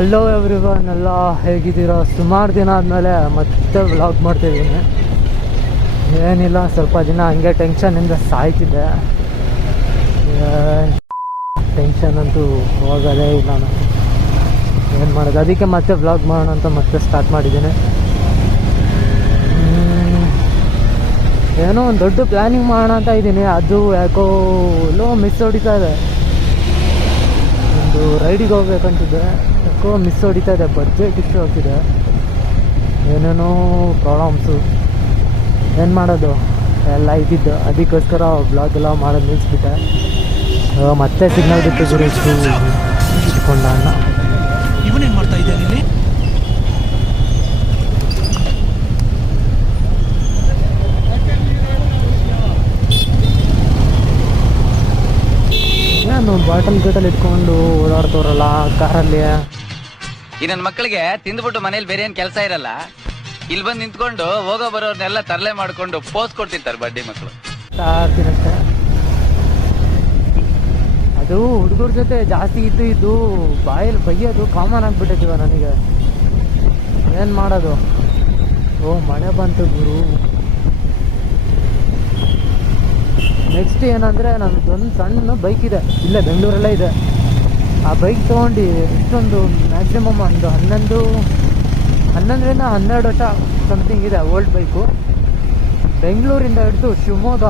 Hello everyone ಎಲ್ಲ ಹೇಗಿದ್ದೀರಾ? ಸುಮಾರು ದಿನ ಆದಮೇಲೆ ಮತ್ತೆ ವ್ಲಾಗ್ ಮಾಡ್ತಿದ್ದೀನಿ. ಏನಿಲ್ಲ, ಸ್ವಲ್ಪ ದಿನ ಹಂಗೆ ಟೆನ್ಷನಿಂದ ಸಾಯ್ತಿದ್ದೆ. ಟೆನ್ಷನ್ ಅಂತೂ ಹೋಗೋದೇ ಇಲ್ಲ ನಾನು. ಏನು ಮಾಡೋದು? ಅದಕ್ಕೆ ಮತ್ತೆ ವ್ಲಾಗ್ ಮಾಡೋಣ ಅಂತ ಮತ್ತೆ ಸ್ಟಾರ್ಟ್ ಮಾಡಿದ್ದೀನಿ. ಏನೋ ಒಂದು ದೊಡ್ಡ ಪ್ಲ್ಯಾನಿಂಗ್ ಮಾಡೋಣ ಅಂತ ಇದ್ದೀನಿ. ಅದು ಯಾಕೋ ಎಲ್ಲೋ ಮಿಸ್ ಹೊಡಿತಾ ಇದೆ. ಒಂದು ರೈಡಿಗೆ ಹೋಗ್ಬೇಕಂತಿದ್ದೆ ಯಾಕೋ ಮಿಸ್ ಹೊಡಿತಾ ಇದೆ ಬಜೆಟ್ ಇಷ್ಟು ಆಗ್ತಿದೆ. ಏನೇನೋ ಪ್ರಾಬ್ಲಮ್ಸು ಏನು ಮಾಡೋದು? ಎಲ್ಲ ಇದ್ದಿದ್ದು. ಅದಕ್ಕೋಸ್ಕರ ಬ್ಲಾಗ್ ಎಲ್ಲ ಮಾಡೋದು ನಿಲ್ಲಿಸ್ಬಿಟ್ಟೆ ಮತ್ತೆ ಸಿಗ್ನಲ್ ಬಿಟ್ಟು ಗುರು ಇಟ್ಕೊಂಡ ಅಣ್ಣ ಇವನೇನು ಮಾಡ್ತಾ ಇದ್ದಾನೆ ಇಲ್ಲಿ ಏನು ಬಾಟಲ್ ಗೀಟಲ್ ಇಟ್ಕೊಂಡು ಓಡಾಡ್ತವ್ರಲ್ಲ ಕಾರಲ್ಲಿ. ಈ ನನ್ನ ಮಕ್ಕಳಿಗೆ ತಿಂದ್ಬಿಟ್ಟು ಮನೇಲಿ ಬೇರೆ ಏನ್ ಕೆಲಸ ಇರಲ್ಲ. ಇಲ್ಲಿ ಬಂದು ನಿಂತ್ಕೊಂಡು ಹೋಗೋ ಬರೋರ್ನೆಲ್ಲ ತರಲೆ ಮಾಡ್ಕೊಂಡು ಪೋಸ್ ಕೊಡ್ತಿರ್ತಾರೆ ಬಡ್ಡಿ ಮಕ್ಕಳು ಅದು ಹುಡುಗರ ಜೊತೆ ಜಾಸ್ತಿ ಇದ್ದು ಇದ್ದು ಬಾಯಲ್ಲಿ ಬೈಯೋದು ಕಾಮನ್ ಆಗ್ಬಿಟ್ಟಿದ್ದೀವ ನನಗೆ. ಏನು ಮಾಡೋದು? ಓ ಮಳೆ ಬಂತು ಗುರು. ನೆಕ್ಸ್ಟ್ ಏನಂದರೆ ನನ್ನದೊಂದು ಸಣ್ಣ ಬೈಕ್ ಇದೆ. ಇಲ್ಲೇ ಬೆಂಗಳೂರಲ್ಲೇ ಇದೆ. ಆ ಬೈಕ್ ತೊಗೊಂಡು ಇಷ್ಟೊಂದು ಮ್ಯಾಕ್ಸಿಮಮ್ ಒಂದು ಹನ್ನೊಂದು, ಹನ್ನೊಂದರಿಂದ ಹನ್ನೆರಡು ವರ್ಷ ಸಮಥಿಂಗ್ ಇದೆ ಓಲ್ಡ್ ಬೈಕು ಬೆಂಗಳೂರಿಂದ ಹಿಡಿದು ಶಿವಮೊಗ್ಗ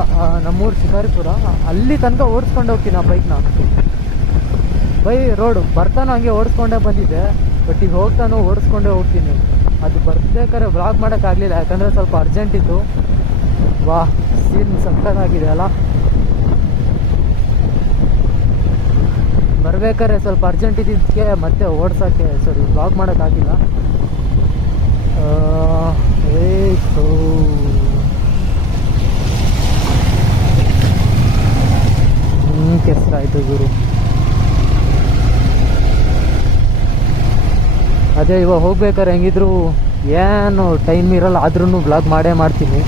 ನಮ್ಮೂರು ಶಿಕಾರಿಪುರ, ಅಲ್ಲಿ ತನಕ ಓಡಿಸ್ಕೊಂಡು ಹೋಗ್ತೀನಿ ಆ ಬೈಕ್ನ ಬೈ ರೋಡು ಬರ್ತಾನೋ ಹಂಗೆ ಓಡಿಸ್ಕೊಂಡೇ ಬಂದಿದ್ದೆ. ಬಟ್ ಈಗ ಹೋಗ್ತಾನೋ ಓಡಿಸ್ಕೊಂಡೇ ಹೋಗ್ತೀನಿ. ಅದು ಬರ್ಬೇಕಾದ್ರೆ ವ್ಲಾಗ್ ಮಾಡೋಕ್ಕಾಗಲಿಲ್ಲ. ಯಾಕಂದರೆ ಸ್ವಲ್ಪ ಅರ್ಜೆಂಟ್ ಇತ್ತು. ವಾ ಸೀನ್ ಸಕ್ಕತ್ತಾಗಿದೆ ಅಲ್ಲ. ಬರ್ಬೇಕಾದ್ರೆ ಸ್ವಲ್ಪ ಅರ್ಜೆಂಟ್ ಇದ್ದಿದ್ದಕ್ಕೆ ಮತ್ತೆ ಓಡ್ಸೋಕ್ಕೆ ಸರಿ ಬ್ಲಾಗ್ ಮಾಡೋಕ್ಕಾಗಿಲ್ಲ. ಏ ಸೋ ಗುರು. ಅದೇ ಇವಾಗ ಹೋಗ್ಬೇಕಾರೆ ಹೆಂಗಿದ್ರು, ಏನು ಟೈಮ್ ಇರಲ್ಲ ಆದ್ರೂ ಬ್ಲಾಗ್ ಮಾಡೇ ಮಾಡ್ತೀನಿ.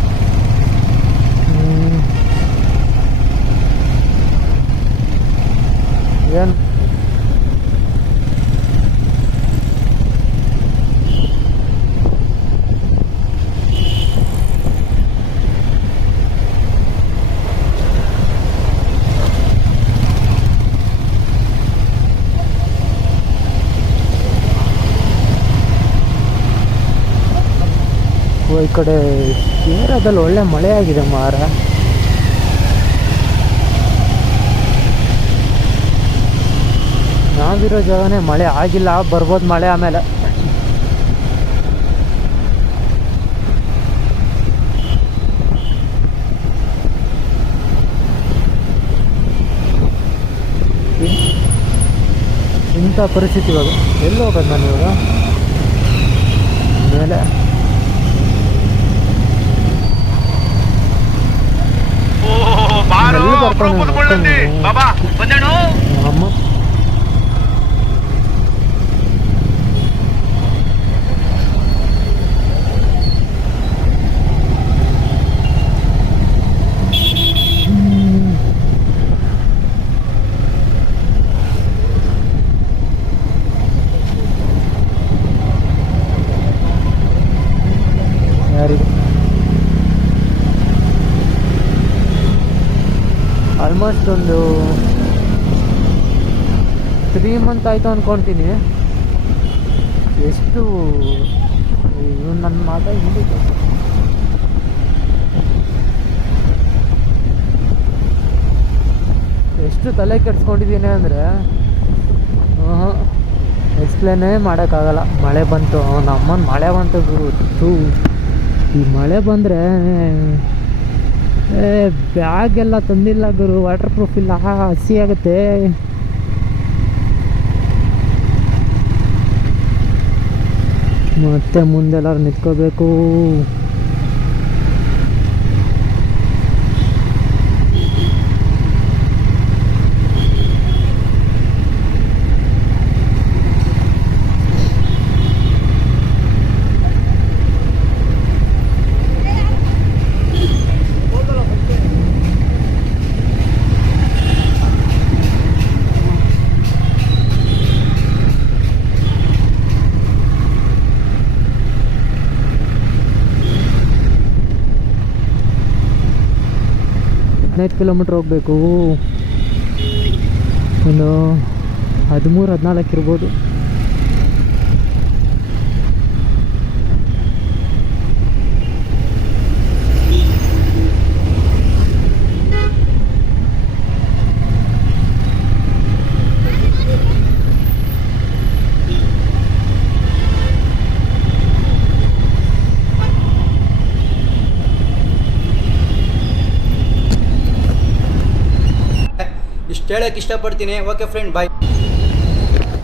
ಏನು ಓ, ಈ ಕಡೆ ಕೇರಳದಲ್ಲಿ ಒಳ್ಳೆ ಮಳೆ ಆಗಿದೆ ಮಾರ ನಾವಿರೋ ಜಾಗನೇ ಮಳೆ ಆಗಿಲ್ಲ, ಬರ್ಬೋದು ಮಳೆ ಆಮೇಲೆ. ಇಂಥ ಪರಿಸ್ಥಿತಿ ಇವಾಗ ಎಲ್ಲಿ ಹೋಗೋದು ನಾನು ಇವಾಗ ಮೇಲೆ. ಎಲ್ಲಿ ಆಲ್ಮೋಸ್ಟ್ ಒಂದು ತ್ರೀ ಮಂತ್ ಆಯಿತು ಅಂದ್ಕೊಳ್ತೀನಿ ಎಷ್ಟು ಇವ್ನು ನನ್ನ ಮಾತ ಹಿಂದಿ ಎಷ್ಟು ತಲೆ ಕೆಡ್ಸ್ಕೊಂಡಿದ್ದೀನಿ ಅಂದರೆ ಎಕ್ಸ್ಪ್ಲೇನೇ ಮಾಡೋಕ್ಕಾಗಲ್ಲ. ಮಳೆ ಬಂತು. ನಮ್ಮ ಮಳೆ ಬಂತು ಈ ಮಳೆ ಬಂದರೆ ಬ್ಯಾಗ್ ಎಲ್ಲ ತಂದಿಲ್ಲ ಗುರು. ವಾಟರ್ ಪ್ರೂಫ್ ಇಲ್ಲ ಹಸಿ ಆಗುತ್ತೆ. ಮತ್ತೆ ಮುಂದೆಲ್ಲಾರು ನಿಂತ್ಕೋಬೇಕು. ಹದಿನೈದು ಕಿಲೋಮೀಟ್ರ್ ಹೋಗಬೇಕು. ಒಂದು ಹದಿಮೂರು ಹದಿನಾಲ್ಕು ಇರ್ಬೋದು. ಹೇಳಕ್ಕೆ ಇಷ್ಟಪಡ್ತೀನಿ. Okay friend bye